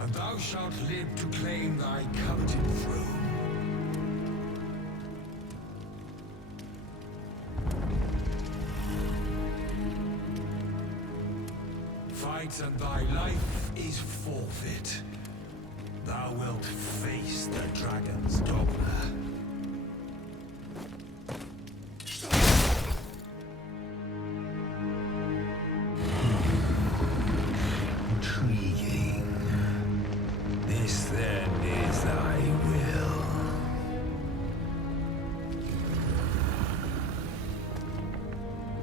and thou shalt live to claim thy coveted throne. Fight and thy life is forfeit. Thou wilt face the dragon's dogma. Intriguing. This then is thy will.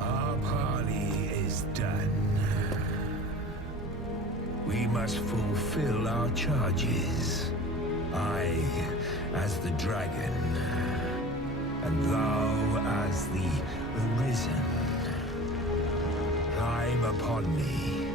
Our parley is done. We must fulfill our charges. I, as the dragon, and thou as the Arisen. Climb upon me.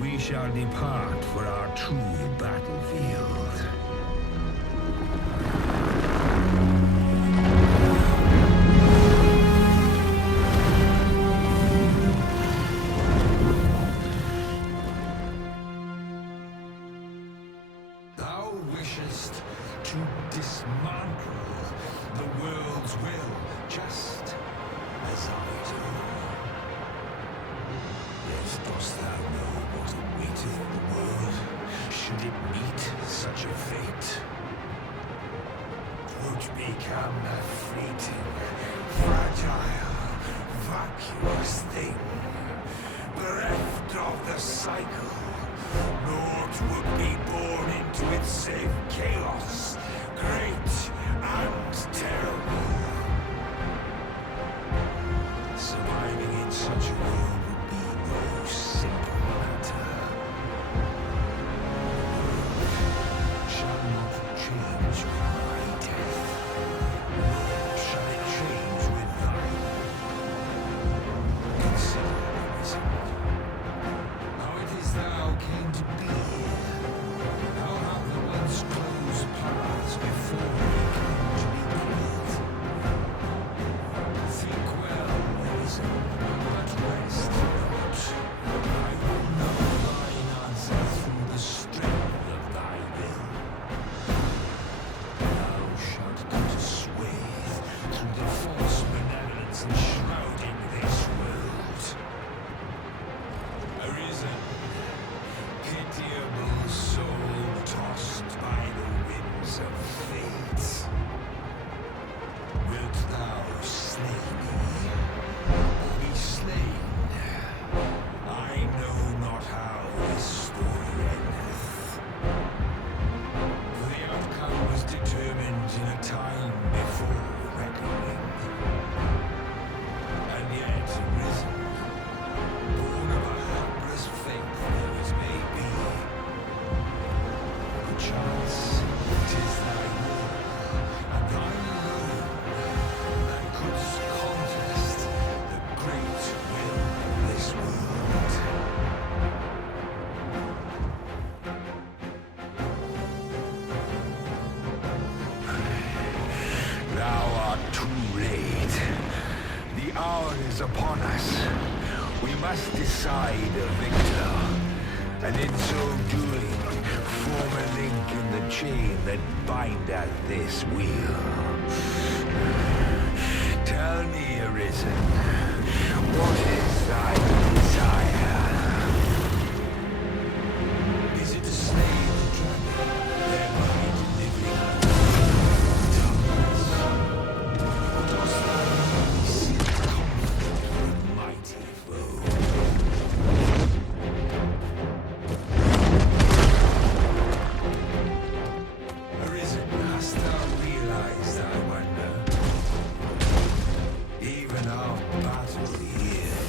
We shall depart for our true battlefield. Thou wishest to dismantle the world's will, just as I do. Yet dost thou know what awaiteth the world, should it meet such a fate? 'Twould become a fleeting, fragile, vacuous thing, bereft of the cycle. Naught would be born into its save chaos, great and terrible. Surviving in such a world would be no simple matter. Shall not change with my death, nor shall it change with thine. Consider the reason. How it is thou came to be here. How have the once closed paths before we came to be killed? Think well, reason, but rest not. I will know thine answer through the strength of thy will. Thou shalt come to swathe through the false benevolence enshrouding this world. Arisen, pitiable soul tossed by the winds of fate. Wilt thou slay me, or be slain? I know not how this story endeth. For the outcome was determined in a time before reckoning. And yet arisen, born of a helpless faith though it may be. Perchance it is thy will, and thine alone, that couldst contest the great will of this world. Thou art too late. The hour is upon us. We must decide a victor, and in so doing, form a link in the chain that bindeth this wheel. Tell me, Arisen, what is thy desire? Is it to slay the dragon, thereby delivering darkness? Or dost thou seek comfort for a mighty foe? Arisen, hast thou realized thy wonder? Even our battle here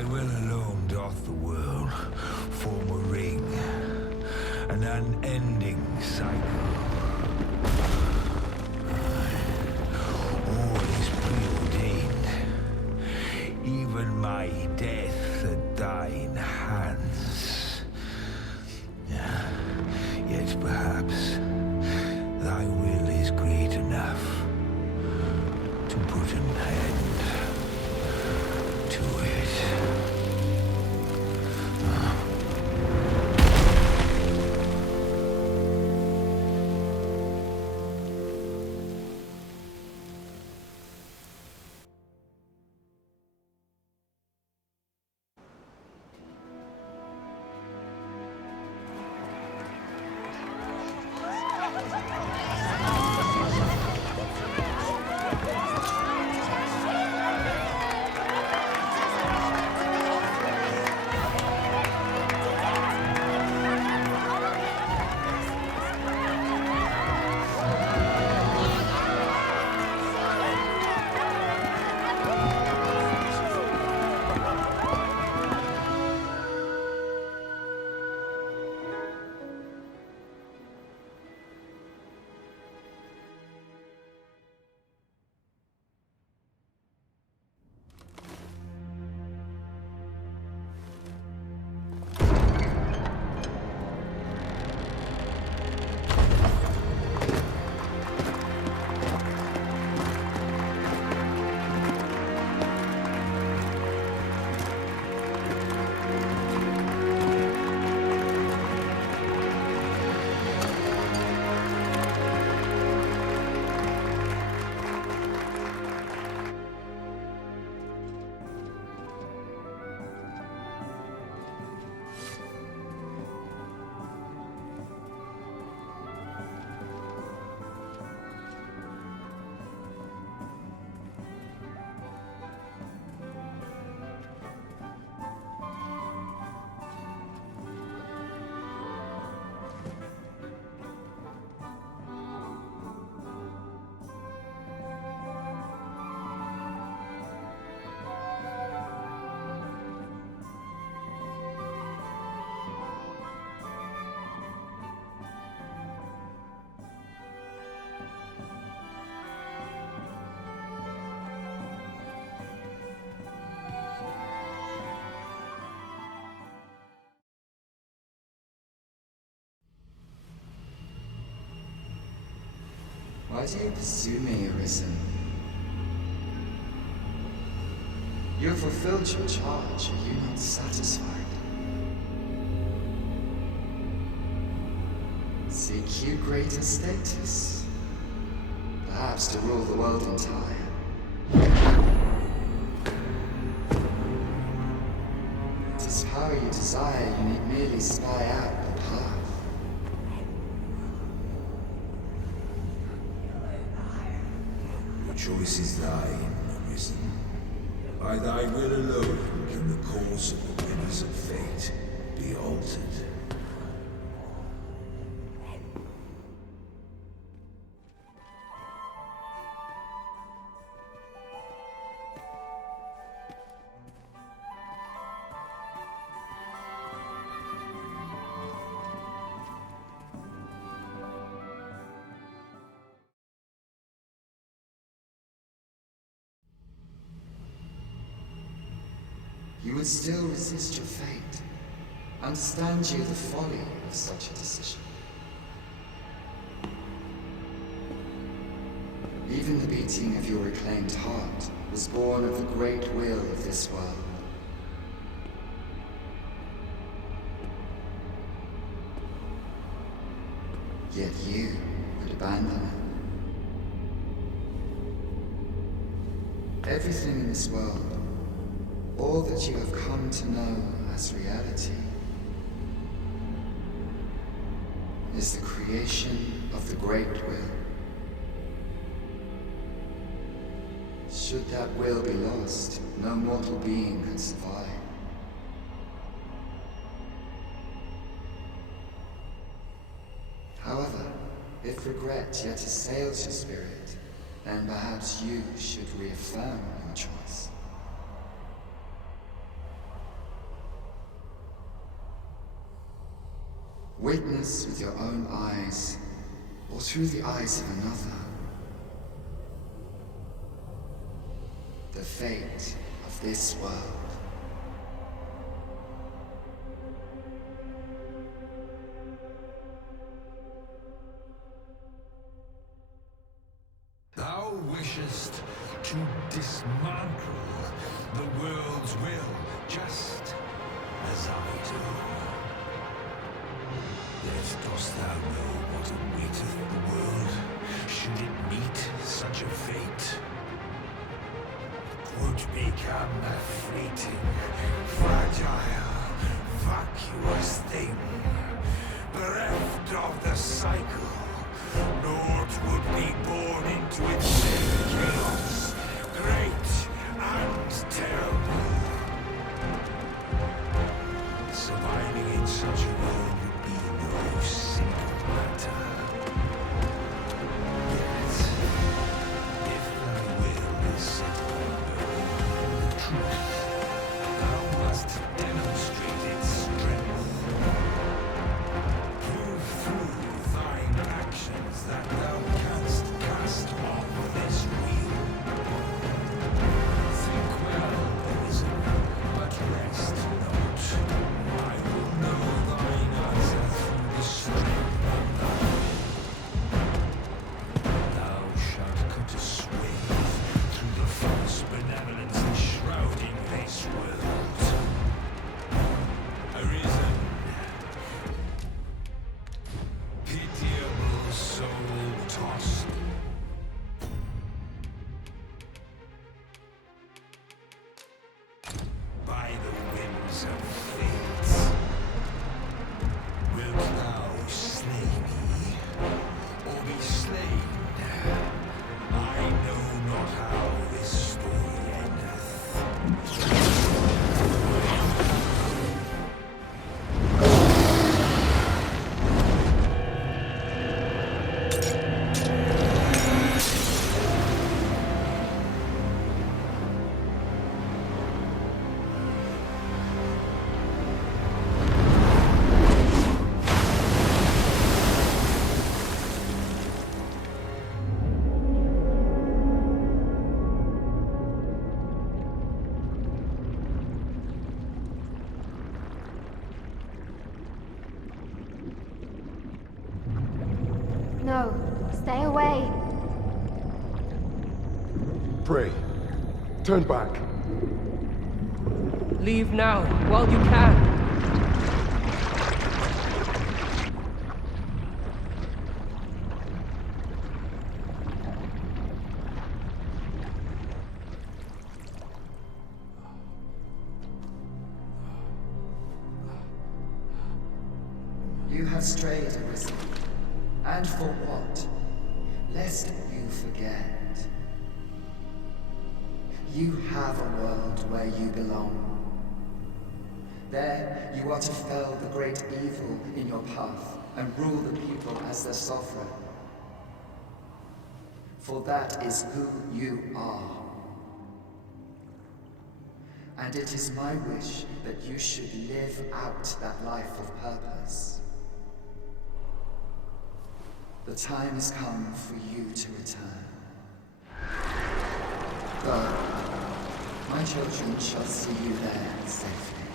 thy will alone doth the world form a ring, an unending cycle. All is preordained, even my death at thine hands. Yet perhaps thy will is great enough to put an end to it. Why do you pursue me, Arisen? You have fulfilled your charge, are you not satisfied? Seek you greater status? Perhaps to rule the world entire? It is power you desire, you need merely spy out the path. The choice is thine, Arisen. By thy will alone can the course of the winners of fate be altered. You would still resist your fate. Understand you the folly of such a decision. Even the beating of your reclaimed heart was born of the great will of this world. Yet you would abandon it. Everything in this world, all that you have come to know as reality, is the creation of the great will. Should that will be lost, no mortal being could survive. However, if regret yet assails your spirit, then perhaps you should reaffirm your choice. Witness with your own eyes, or through the eyes of another, the fate of this world. Thou wishest to dismantle the world's will, just as I do. Yet dost thou know what awaiteth the world, should it meet such a fate? 'Twould become a fleeting, fragile, vacuous thing, bereft of the cycle. Naught would be born into its chaos, great and terrible. Surviving in such a world would be no simple matter. Yet, if thy will is set on knowing the truth, thou must demonstrate its strength. Prove through thine actions that thou canst cast off this wheel. Think well, Arisen, but rest not. I will know thine answer through the strength of thy will. Thou shalt cut a swathe through the false benevolence enshrouding this world. Arisen, pitiable soul tossed by the winds of fate. Wilt thou slay me, or be slain? I know not how this story endeth. No, stay away. Pray. Turn back. Leave now, while you can. You have strayed, Arisen. And for what? Lest you forget. You have a world where you belong. There, you are to fell the great evil in your path and rule the people as their sovereign. For that is who you are. And it is my wish that you should live out that life of purpose. The time has come for you to return. Go. My children shall see you there safely.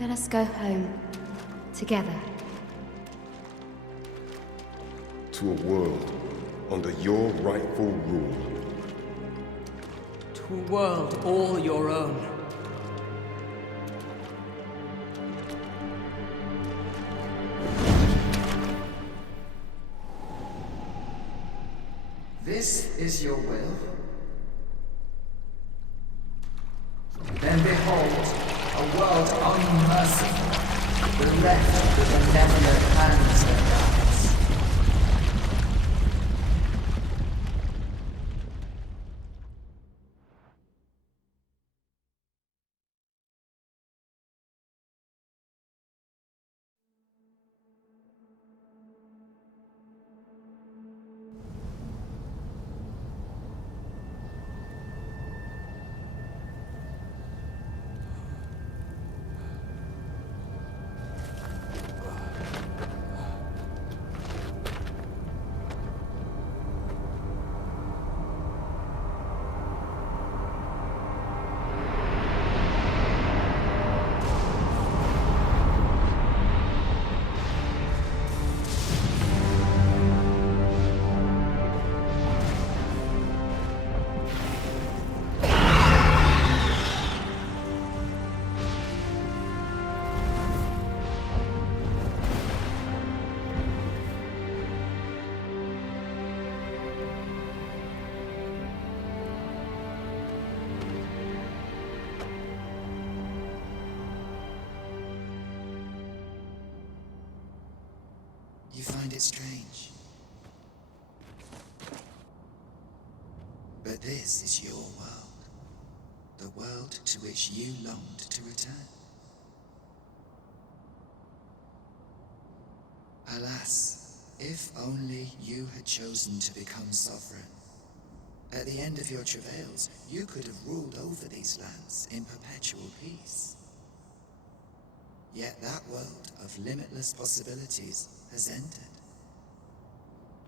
Let us go home. Together. To a world under your rightful rule. To a world all your own. This is your will? Then behold, a world unmerciful, bereft with benevolent hands and eyes. You find it strange. But this is your world. The world to which you longed to return. Alas, if only you had chosen to become sovereign. At the end of your travails, you could have ruled over these lands in perpetual peace. Yet that world of limitless possibilities has ended.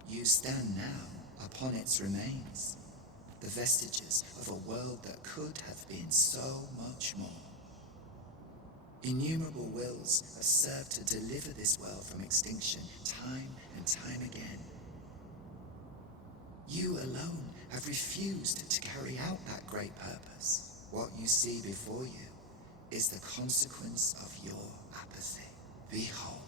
You stand now upon its remains, the vestiges of a world that could have been so much more. Innumerable wills have served to deliver this world from extinction time and time again. You alone have refused to carry out that great purpose. What you see before you is the consequence of your apathy. Behold.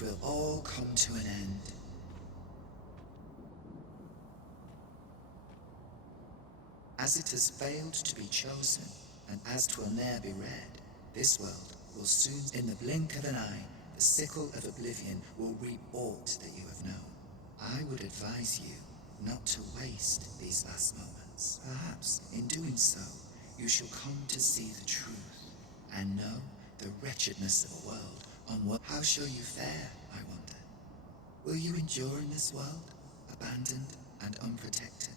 Will all come to an end. As it has failed to be chosen, and as 'twill ne'er be read, this world will soon, in the blink of an eye, the sickle of oblivion will reap aught that you have known. I would advise you not to waste these last moments. Perhaps, in doing so, you shall come to see the truth, and know the wretchedness of a world on what. How shall you fare, I wonder? Will you endure in this world, abandoned and unprotected?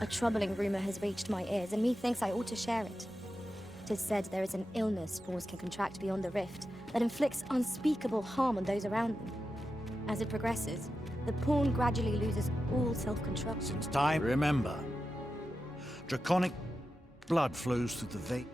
A troubling rumor has reached my ears, and methinks I ought to share it. 'Tis said there is an illness fools can contract beyond the rift that inflicts unspeakable harm on those around them. As it progresses, the pawn gradually loses all self-control. Since time, remember, draconic blood flows through the vein.